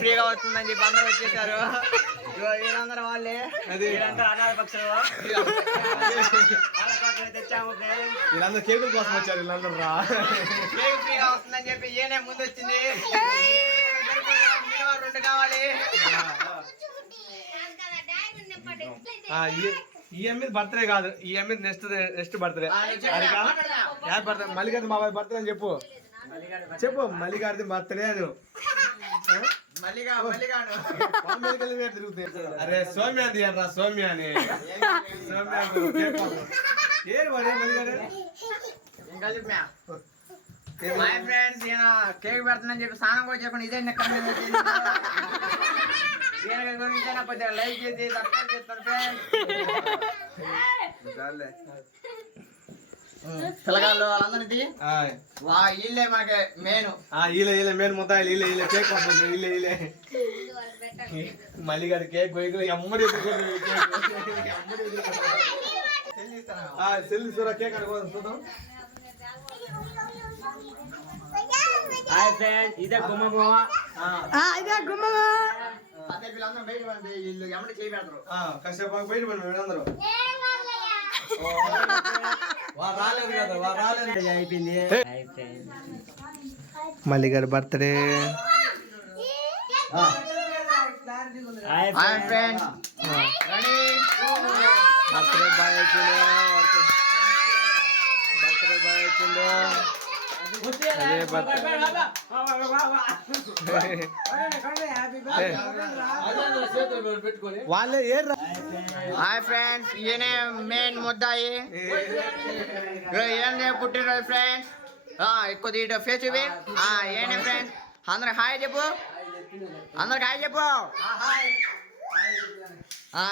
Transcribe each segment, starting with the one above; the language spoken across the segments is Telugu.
ఫ్రీగా వస్తుందని చెప్పి అందరూ వచ్చేసారు. వీళ్ళందరూ వాళ్ళే అనాథ పక్షులు. తెచ్చాము వీళ్ళందరూ కేకుల కోసం వచ్చారు. వీళ్ళందరూ రా కేక్ ఫ్రీగా వస్తుందని చెప్పి ఏనే ముందు వచ్చింది. 2 కావాలి. ఈ అమ్మిది బర్త్డే కాదు, ఈ అమ్మిది నెక్స్ట్ బర్త్డే. బర్త్డే మల్లిగారి మా బర్త్డే అని చెప్పు. మల్లిగారిది బర్త్డే అని. అరే సౌమ్య రా, సౌమ్య అని. మై ఫ్రెండ్స్ ఈయన కేక్ పెడుతుందని చెప్పి స్నానం కూడా చెప్పండి. ఇదే కొద్దిగా లైక్ చేసి సబ్స్క్రైబ్ చేస్తాను ఫ్రెండ్స్. పిల్లగాళ్ళు వాళ్ళందరిది వీళ్ళే మనకి మెయిన్. వీళ్ళే మెయిన్ మొత్తం. వీళ్ళే కేక్ వస్తుంది. వీళ్ళే మళ్ళీ గారి కేక్ అమ్మడి సెల్లు కేక్ అనుకోవాలి చూద్దాం. హాయ్ ఫ్రెండ్స్, ఇదే గుమ్మ కాసేపు బయట పడి వీళ్ళందరూ మళ్ళీ గారి birthday. Hi friends, birthday boy వచ్చిండు. అదే బర్త్డే. వాళ్ళే ఏ. హాయ్ ఫ్రెండ్స్, ఈయనే మెయిన్ ముద్దాయి. ఈయనే పుట్టినరోజు ఫ్రెండ్స్. కొద్దిగా ఫేస్ చూపి. ఏనే ఫ్రెండ్స్ అందరికి హాయ్ చెప్పు. అందరికి హాయ్ చెప్పు.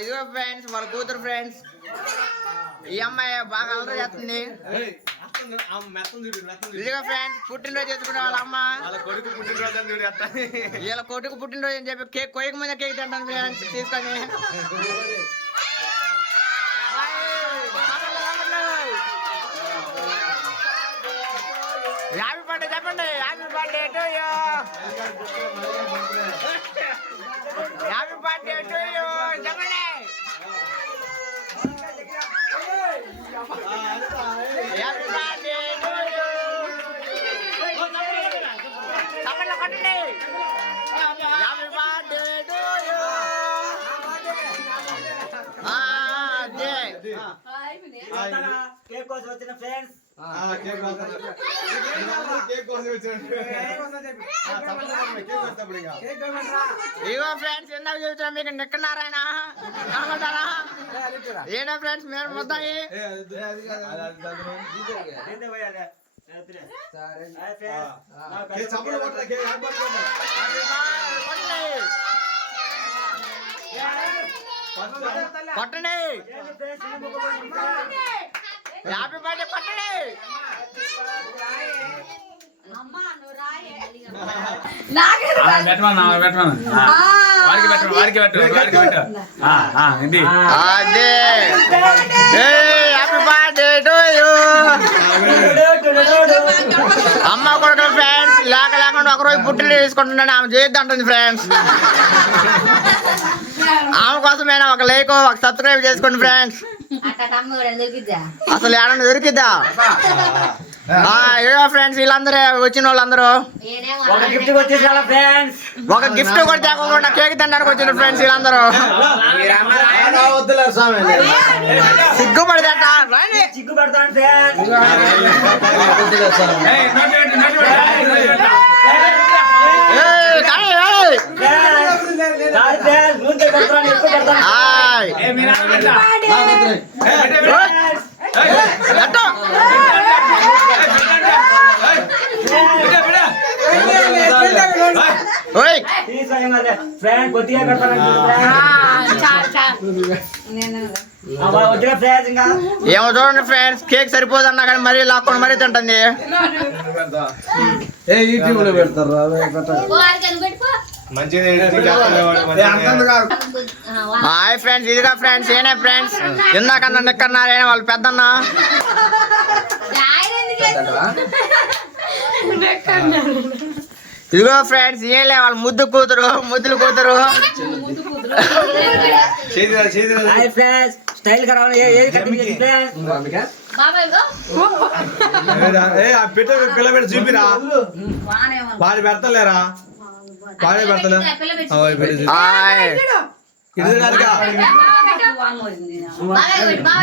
ఇదిగో ఫ్రెండ్స్ వాళ్ళ కూతురు ఫ్రెండ్స్. ఈ అమ్మాయి బాగా అలవాటు చేస్తుంది. ఇదిగో ఫ్రెండ్స్ పుట్టినరోజు చేసుకునే వాళ్ళ అమ్మ. వీళ్ళ కొడుకు పుట్టినరోజు అని చెప్పి కేక్ కొయ్యక ముందే కేక్ తింటాను ఫ్రెండ్స్ తీసుకొని. హ్యాపీ బర్త్డే చెప్పండి. Happy birthday to you. Happy birthday to you చెప్పండి. Happy birthday to you. చెప్పండి కొట్టండి. Happy birthday to you. Cake కోసం వచ్చిన ఫ్రెండ్స్. ఇగో ఫ్రెండ్స్ ఎందుకు చూస్తున్నా మీకు నిక్కన్నారాయన కనబడతారా? ఏనా ఫ్రెండ్స్ మేము మొత్తాయి. కొట్టండి. హ్యాపీ బర్త్డే కొట్టండి. Happy birthday to you. అమ్మ కొడుకు ఫ్రెండ్స్ లేకుండా ఒకరోజు పుట్టినరోజు తీసుకుంటున్నాను. ఆమె చేయొద్దు అంటుంది ఫ్రెండ్స్. ఆమె కోసమేనా ఒక లైక్ ఒక సబ్స్క్రైబ్ చేసుకోండి ఫ్రెండ్స్. అసలు ఏడన్నా దొరికిద్దా? ఏదో ఫ్రెండ్స్ వీళ్ళందరూ వచ్చిన వాళ్ళందరూ ఒక గిఫ్ట్ కూడా తేకుండా కేక్ తినడానికి వచ్చిన ఫ్రెండ్స్ వీళ్ళందరూ. సిగ్గుపడితే ఏమో చూడండి ఫ్రెండ్స్ కేక్ సరిపోదన్నా కానీ మరీ లాక్కుండా మరీ తింటుంది. హాయ్ ఫ్రెండ్స్, ఇదిగా ఫ్రెండ్స్ ఏనే ఫ్రెండ్స్ ఇందాకన్నా నిక్కన్నారేనా వాళ్ళు పెద్దన్న. ఇదిగో ఫ్రెండ్స్ ఏలే వాళ్ళ ముద్దులు కూతురు స్టైల్ గా రావాలి ఏది కటింగ్ పిల్ల పెట్టి చూపిరా వాడి పెడతలేరా వాడే పెడతలే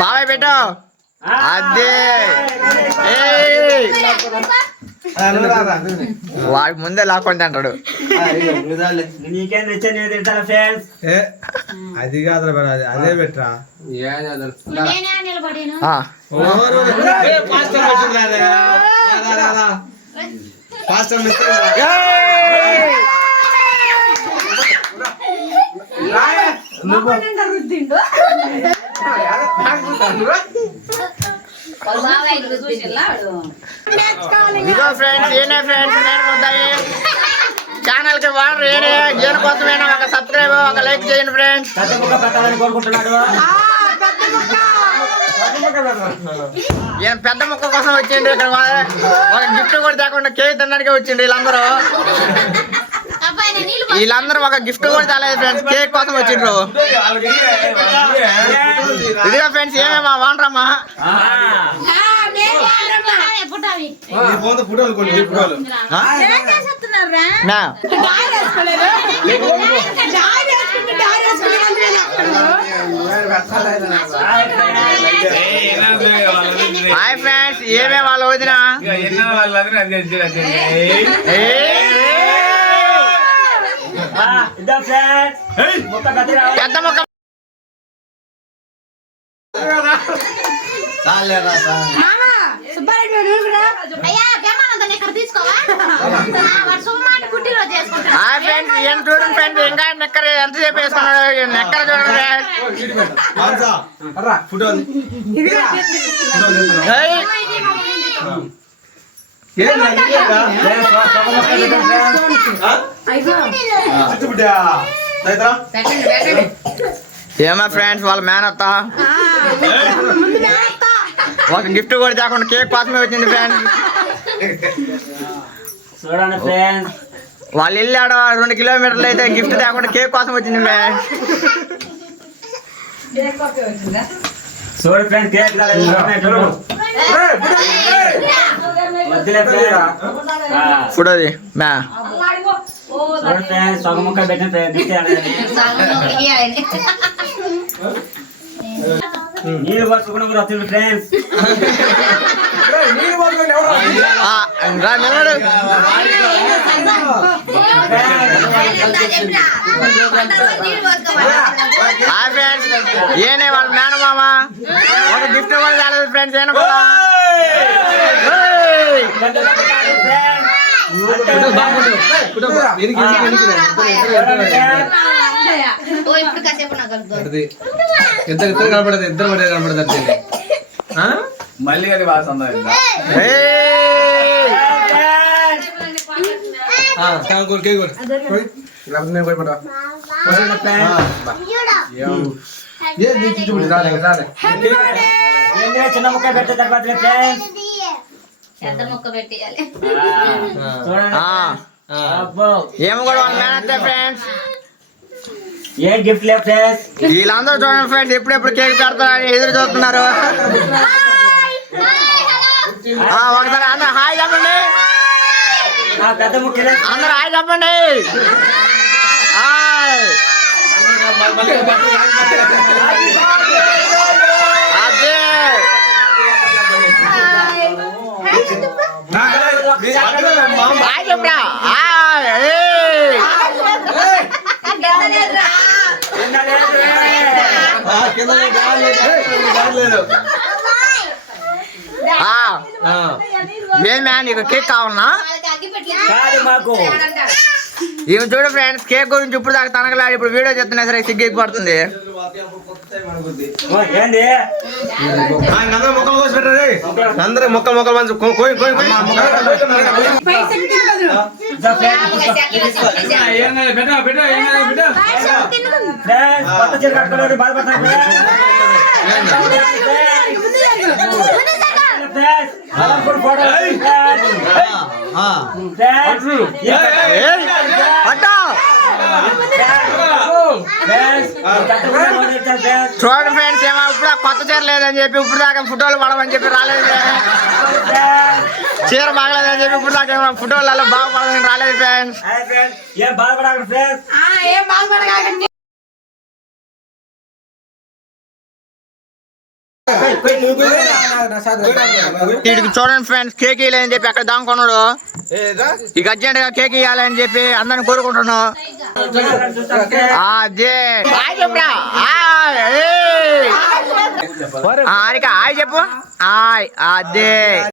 బాబాయ్ పెట్టు అదే వాడికి ముందే లాక్కొని అంటాడు. నీకేం నచ్చని తింటారా ఫ్రెండ్స్? అది కాదు అదే పెట్టరా ఇదో ఫ్రెండ్స్ ఏనే ఫ్రెండ్స్ నేను ముద్దాయి ఛానల్ కి వాడరు ఏనే దేనికోసమైనా ఒక సబ్స్క్రైబ్ ఒక లైక్ చేయండి ఫ్రెండ్స్. ఈయన పెద్ద ముక్క కోసం వచ్చిండు ఇక్కడ ఒక గిఫ్ట్ కూడా తేకుండా కేక్ తినడానికి వచ్చిండు వీళ్ళందరూ ఒక గిఫ్ట్ కూడా తేలేదు ఫ్రెండ్స్ కేక్ కోసం వచ్చిండ్రు. ఇదిగా ఫ్రెండ్స్ ఏమేమా వాడరమ్మా హాయ్ ఫ్రెండ్స్ ఏమే వాళ్ళ వదిన పెద్ద మొక్క చూడండి ఫ్రెండ్స్ ఇంకా నెక్కర ఎంతసేపు వేసుకున్నాడు నెక్కర చూడండి ఏమా ఫ్రెండ్స్ వాళ్ళ మేనత్త ఒక గిఫ్ట్ కూడా తేకుండా కేక్ కోసమే వచ్చింది ఫ్రెండ్స్. చూడండి ఫ్రెండ్స్ వాళ్ళు వెళ్ళాడు 2 కిలోమీటర్లు అయితే గిఫ్ట్ తేకుండా కేక్ కోసం వచ్చింది ఫ్రెండ్స్. చూడు ఫ్రెండ్స్ కేక్ ఫుడ్ అది మ్యా చూడు ఫ్రెండ్స్ సగం ముక్క పెట్టిన నీళ్ళు పట్టుకున్న కూడా వచ్చింది ఫ్రెండ్స్. నిలబడు ఏనే వాళ్ళ మేనమామ ఒక గిఫ్ట్ కూడా రాలేదు ఫ్రెండ్స్ ఏనా కూడా ఇద్దరు కనపడదు ఇద్దరు పడే కనపడదు మళ్ళీ అది బాగా చిన్న ముక్క పెట్టే తర్వాత ఏమో కూడా వాళ్ళ మేనత్తే ఫ్రెండ్స్. ఏం గిఫ్ట్ లేదు ఫ్రెండ్స్. వీళ్ళందరూ చూడండి ఫ్రెండ్స్ ఎప్పుడెప్పుడు కేక్ పెడతారని ఎదురు చూస్తున్నారు. ఒకసారి అందరూ హాయ్ చెప్పండి పెద్ద ముక్క అందరూ హాయ్ చెప్పండి. అదే హాయ్ చెప్పరా ఏమే నీకు కేక్ కావాలన్నా ఇవి చూడు ఫ్రెండ్స్ కేక్ గురించి ఇప్పుడు దాకా తనకలాడి ఇప్పుడు వీడియో చెప్తున్నా సరే సిగ్గు పడుతుంది. అందరూ మొక్కలు మంచి ఫ్రెండ్స్ కలర్ఫుల్ ఫోటో చూడండి ఫ్రెండ్స్ ఏమో ఇప్పుడు కొత్త చీర లేదని చెప్పి ఇప్పుడు దాకా ఫోటోలు పడమని చెప్పి రాలేదు చీర బాగలేదని చెప్పి ఇప్పుడు దాకా ఏమో ఫోటోలలో బాగుపడదని రాలేదు ఫ్రెండ్స్. ఏం బాధపడకండి ఫ్రెండ్స్. వీడికి చూడండి ఫ్రెండ్స్ కేక్ ఇవ్వాలని చెప్పి అక్కడ దాముకున్నాడు. ఇక అర్జెంట్ గా కేక్ ఇవ్వాలని చెప్పి అందరిని కోరుకుంటున్నాం. అదే హాయ్ చెప్పురా హాయ్ హారిక హాయ్ చెప్పు హాయ్ అదే